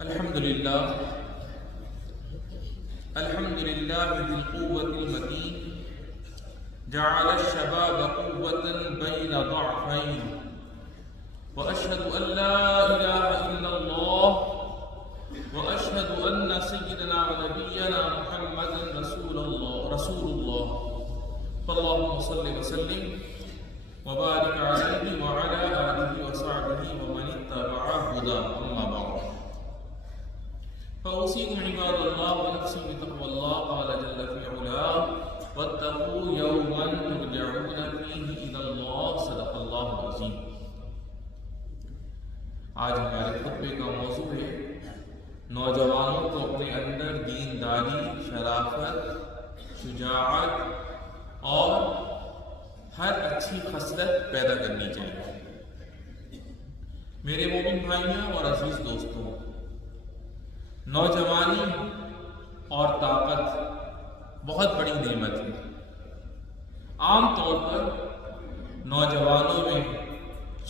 الحمد لله ذي القوة المتين جعل الشباب قوة بين ضعفين وأشهد أن لا إله إلا الله وأشهد أن سيدنا ونبينا محمدا رسول الله فاللهم صل وسلم وبارك عليه وعلى آله وصحبه ومن اتبع هداه أما بعد فأوصيكم عباد الله ونفسي بتقوى الله قال جل في علاه واتقوا يوما ترجعون فيه إلى الله صدق الله العظيم۔ آج ہمارے خطبے کا موضوع ہے نوجوانوں کو اپنے اندر دینداری، شرافت، شجاعت اور ہر اچھی خصلت پیدا کرنی چاہیے۔ میرے مومن بھائیوں اور عزیز دوستوں، نوجوانی اور طاقت بہت بڑی نعمت ہے۔ عام طور پر نوجوانوں میں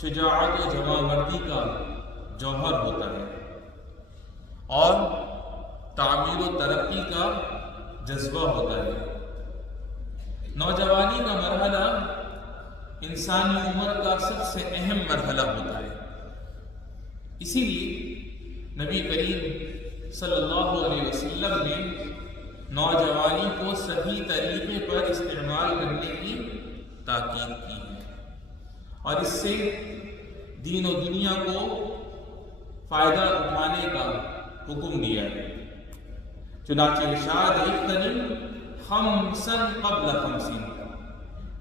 شجاعت و جواں مردی کا جوہر ہوتا ہے اور تعمیر و ترقی کا جذبہ ہوتا ہے۔ نوجوانی کا مرحلہ انسانی عمر کا سب سے اہم مرحلہ ہوتا ہے، اسی لیے نبی کریم صلی اللہ علیہ وسلم نے نوجوانی کو صحیح طریقے پر استعمال کرنے کی تاکید کی ہے اور اس سے دین و دنیا کو فائدہ اٹھانے کا حکم دیا ہے۔ چنانچہ ارشاد اغتنم خمسا قبل خمسین،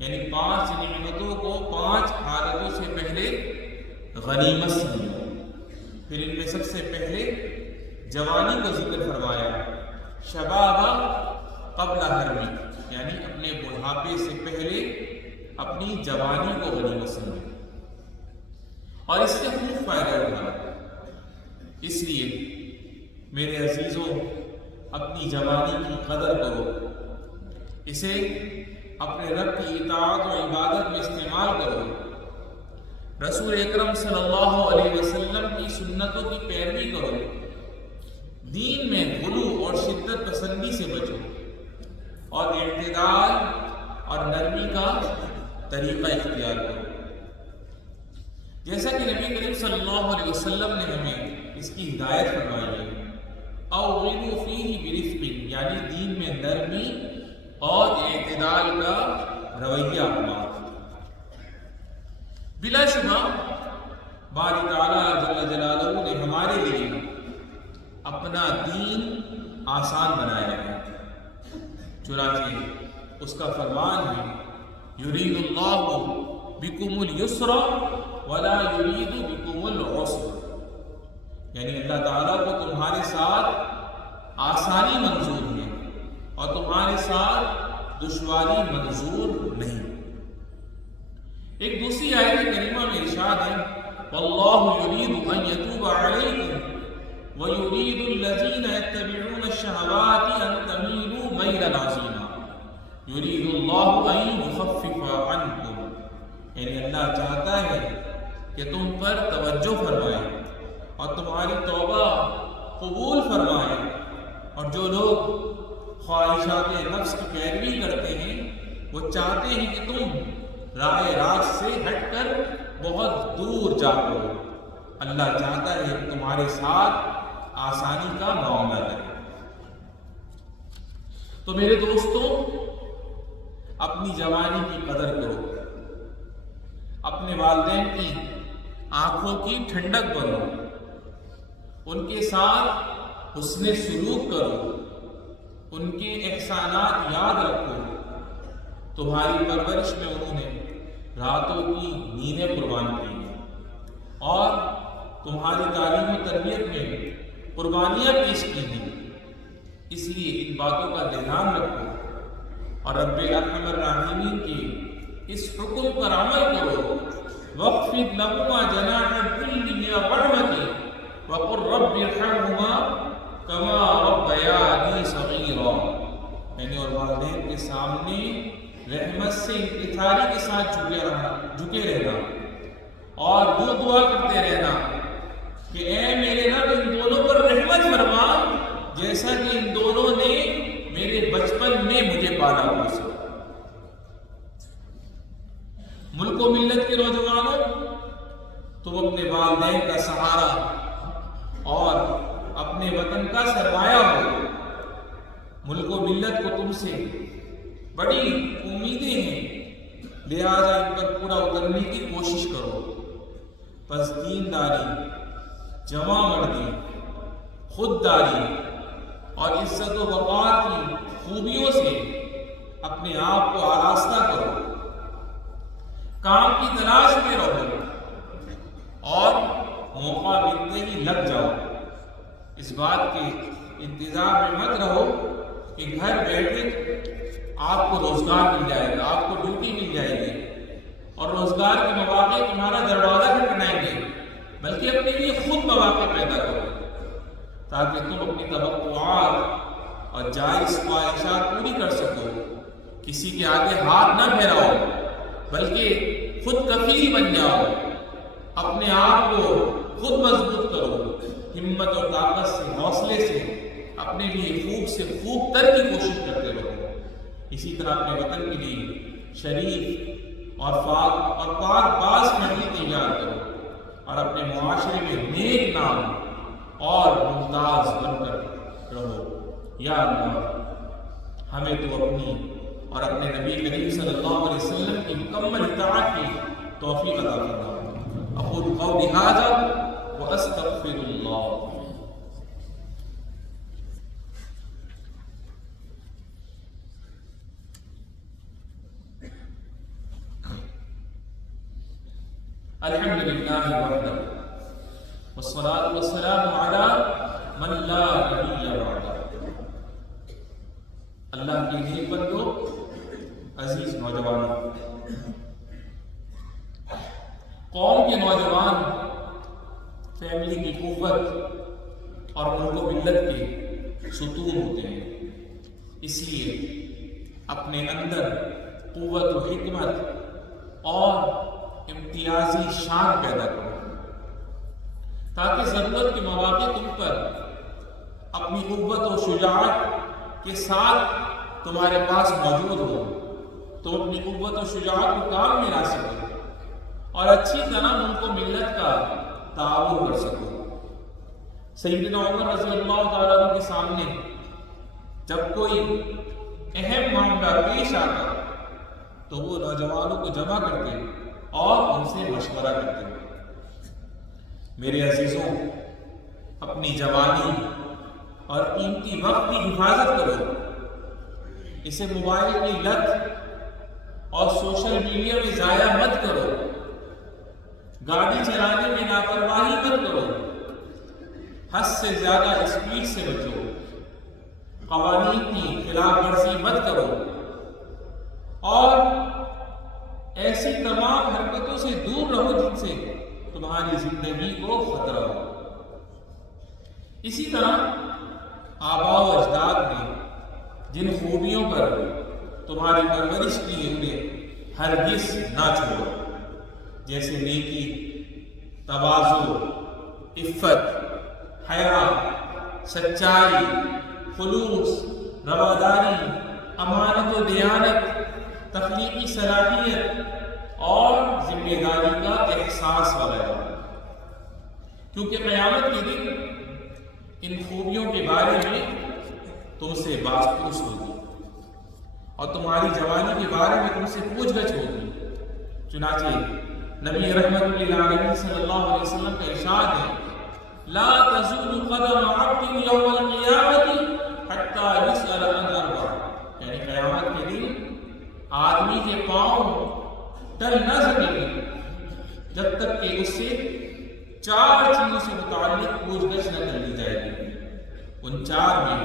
یعنی 5 نعمتوں کو 5 حالتوں سے پہلے غنیمت سمجھو۔ پھر ان میں سب سے پہلے جوانی کا ذکر فرمایا، شباب قبل حرمی، یعنی اپنے بڑھاپے سے پہلے اپنی جوانی کو غنیمت سمجھو اور اس سے خوب فائدہ اٹھانا۔ اس لیے میرے عزیزوں، اپنی جوانی کی قدر کرو، اسے اپنے رب کی اطاعت و عبادت میں استعمال کرو، رسول اکرم صلی اللہ علیہ وسلم کی سنتوں کی پیروی کرو، دین میں غلو اور شدت پسندی سے بچو اور اعتدال اور نرمی کا طریقہ اختیار کرو، جیسا کہ نبی کریم صلی اللہ علیہ وسلم نے ہمیں اس کی ہدایت فرمائی ہے۔ اوغلوا فیہ برفق، یعنی دین میں نرمی اور اعتدال کا رویہ اپناؤ۔ بلا شبہ باری تعالیٰ جل جلالہ نے ہمارے لیے اپنا دین آسان بنایا ہے، چنانچہ اس کا فرمان ہے یرید اللہ بکم اليسر ولا یرید بکم العسر، یعنی اللہ تعالیٰ کو تمہارے ساتھ آسانی منظور ہے اور تمہارے ساتھ دشواری منظور نہیں۔ ایک دوسری آیت کریمہ میں ارشاد ہے واللہ یرید ان یتوب علیکم وَيُرِيدُ الَّذِينَ يَتَّبِعُونَ الشَّهَوَاتِ أَن تَمِيلُوا مَيْلًا عَظِيمًا يُرِيدُ اللَّهُ أَن يُخَفِّفَ عَنكُمْ، یعنی اللہ چاہتا ہے کہ تم پر توجہ فرمائے اور تمہاری توبہ قبول فرمائے، اور جو لوگ خواہشات نفس کی پیروی کرتے ہیں وہ چاہتے ہیں کہ تم راہ راست سے ہٹ کر بہت دور جا پڑو۔ اللہ چاہتا ہے کہ تمہارے ساتھ آسانی کا معاملہ کرے۔ تو میرے دوستوں، اپنی جوانی کی قدر کرو، اپنے والدین کی آنکھوں کی ٹھنڈک بنو، ان کے ساتھ حسن سلوک کرو، ان کے احسانات یاد رکھو۔ تمہاری پرورش میں انہوں نے راتوں کی نیندیں قربان کی اور تمہاری تعلیم و تربیت میں قربانیاں پیش کی ہیں، اس لیے ان باتوں کا دھیان رکھو اور رب ارحم الراحمین کے اس حکم پر عمل کرو۔ واخفض لهما جناح الذل من الرحمة وقل رب ارحمهما كما ربياني صغيرا، یعنی اور والدین کے سامنے رحمت سے انکساری کے ساتھ جھکے رہنا اور دعا کرتے رہنا کہ اے میرے رب ان دونوں پر رحمت تم اپنے والدین کا سہارا اور اپنے وطن کا سرمایہ ہو۔ ملک و ملت کو تم سے بڑی امیدیں ہیں، لہٰذا ان پر پورا اترنے کی کوشش کرو۔ پس دینداری، جمع مردی، خودداری اور عزت و وقار کی خوبیوں سے اپنے آپ کو آراستہ کرو، کام کی تلاش میں رہو اور موقع ملتے ہی لگ جاؤ۔ اس بات کے انتظار میں مت رہو کہ گھر بیٹھے آپ کو روزگار مل جائے گا، آپ کو ڈیوٹی مل جائے گی اور روزگار کے مواقع تمہارا دروازہ کھٹکھٹائیں گے، بلکہ اپنے لیے خود مواقع پیدا کرو تاکہ تم اپنی توقعات اور جائز خواہشات پوری کر سکو۔ کسی کے آگے ہاتھ نہ پھیلاؤ بلکہ خود کفیل بن جاؤ، اپنے آپ کو خود مضبوط کرو، ہمت اور طاقت سے، حوصلے سے اپنے لیے خوب سے خوب تر کی کوشش کرتے رہو۔ اسی طرح اپنے وطن کے لیے شریف اور پاک باز فیملی تیار کرو اور اپنے معاشرے میں نیک نام اور ممتاز بن کر رہو۔ یا اللہ، ہمیں تو اپنی اور اپنے نبی کریم صلی اللہ علیہ وسلم کی مکمل اطاعت کی توفیق عطا فرما۔ اقول قولی ھذا واستغفر اللہ۔ الحمد للہ وحدہ والصلاة والسلام علی من لا نبی بعدہ۔ اللہ کے نیک بندو، عزیز نوجوانوں، قوم کے نوجوان فیملی کی قوت اور ملک و ملت کے ستون ہوتے ہیں، اس لیے اپنے اندر قوت و حکمت اور امتیازی شان پیدا کرو تاکہ ضرورت کے مواقع تم پر اپنی قوت و شجاعت کے ساتھ تمہارے پاس موجود ہو، تم اپنی قوت و شجاعت کو کام میں لا سکو اور اچھی طرح ملک و ملت کا تعاون کر سکو۔ سیدنا عمر رضی اللہ تعالیٰ عنہ کے سامنے جب کوئی اہم معاملہ پیش آتا تو وہ نوجوانوں کو جمع کرتے اور ان سے مشورہ کرتے۔ میرے عزیزوں، اپنی جوانی اور قیمتی وقت کی حفاظت کرو، اسے موبائل کی لت اور سوشل میڈیا میں ضائع مت کرو، گاڑی چلانے میں لاپرواہی مت کرو، حد سے زیادہ اسپیڈ سے بچو، قوانین کی خلاف ورزی مت کرو اور ایسی تمام حرکتوں سے دور رہو جن سے تمہاری زندگی کو خطرہ ہو۔ اسی طرح آباء و اجداد نے جن خوبیوں پر تمہاری پرورش کی ہے انہیں ہرگز نہ چھوڑو، جیسے نیکی، تواضع، عفت، حیا، سچائی، خلوص، رواداری، امانت و دیانت، تخلیقی صلاحیت اور ذمہ داری کا احساس وغیرہ، کیونکہ قیامت کے دن ان خوبیوں کے بارے میں تم سے باز پوچھ ہوگی اور تمہاری جوانی کے بارے میں تم سے پوچھ گچھ ہوگی۔ چنانچہ نبی رحمت للعالمین صلی اللہ علیہ وسلم کا ارشاد ہے، لا تزول قدم عبد یوم القیامۃ حتی یسأل عن اربع، یعنی قیامت کے دن آدمی کے پاؤں ٹل نہ سکیں گے جب تک کہ اس سے 4 چیزوں سے متعلق پوچھ گچھ نہ کر لی جائے گی۔ ان 4 میں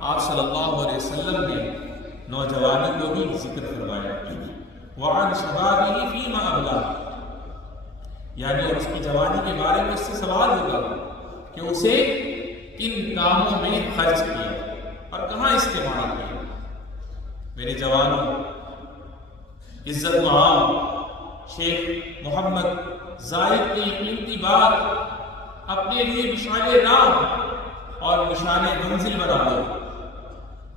آپ صلی اللہ علیہ وسلم نے نوجوانی کو بھی ذکر فرمایا، وعن شبابہ فیما ابلاغ، یعنی اس کی جوانی کے بارے میں اس سے سوال ہوگا کہ اسے کن کاموں میں خرچ کیا اور کہاں استعمال کیا۔ میرے جوانوں، عزت مآب شیخ محمد زاہد کی قیمتی بات اپنے لیے مشعل راہ اور مشعل منزل بنا لو۔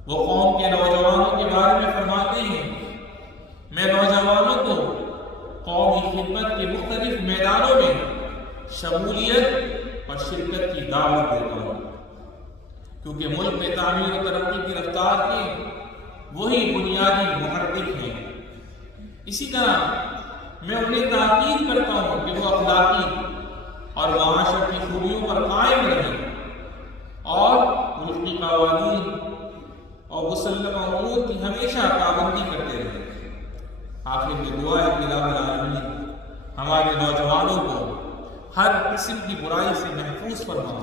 وہ قوم کے نوجوانوں کے بارے میں فرماتے ہیں، میں نوجوانوں کو قومی خدمت کے مختلف میدانوں میں شمولیت اور شرکت کی دعوت دیتا ہوں، کیونکہ ملک میں تعمیر و ترقی کی رفتار کے وہی بنیادی محرک ہیں۔ اسی طرح میں انہیں تاکید کرتا ہوں کہ وہ اخلاقی اور معاشرتی خوبیوں پر قائم رہیں اور ملک کی قوانین اور مسلمہ امور کی ہمیشہ پابندی کرتے رہیں۔ آخر میں دعا ہے کہ رب العالمین ہمارے نوجوانوں کو ہر قسم کی برائی سے محفوظ فرما،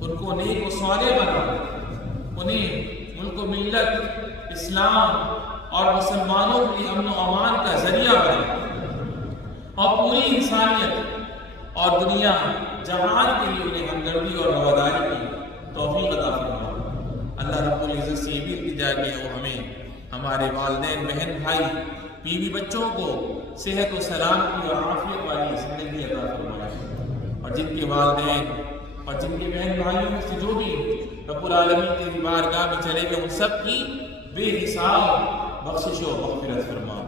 ان کو نیک و صالح بنا، انہیں ملک و ملت اسلام اور مسلمانوں کے لیے امن و امان کا ذریعہ بنا، اور پوری انسانیت اور دنیا جہان کے لیے انہیں ہمدردی اور رواداری کی توفیق عطا فرما۔ اللہ رب العزت سے یہ بھی التجا کہ وہ ہمیں، ہمارے والدین، بہن بھائی، بیوی بچوں کو صحت و سلامتی اور عافیت والی زندگی عطا فرمائے، اور جن کے والدین اور جن کے بہن بھائیوں میں سے جو بھی رب العالمین کی بارگاہ میں چلے گئے ان سب کی بے حساب بخشش و مغفرت فرما۔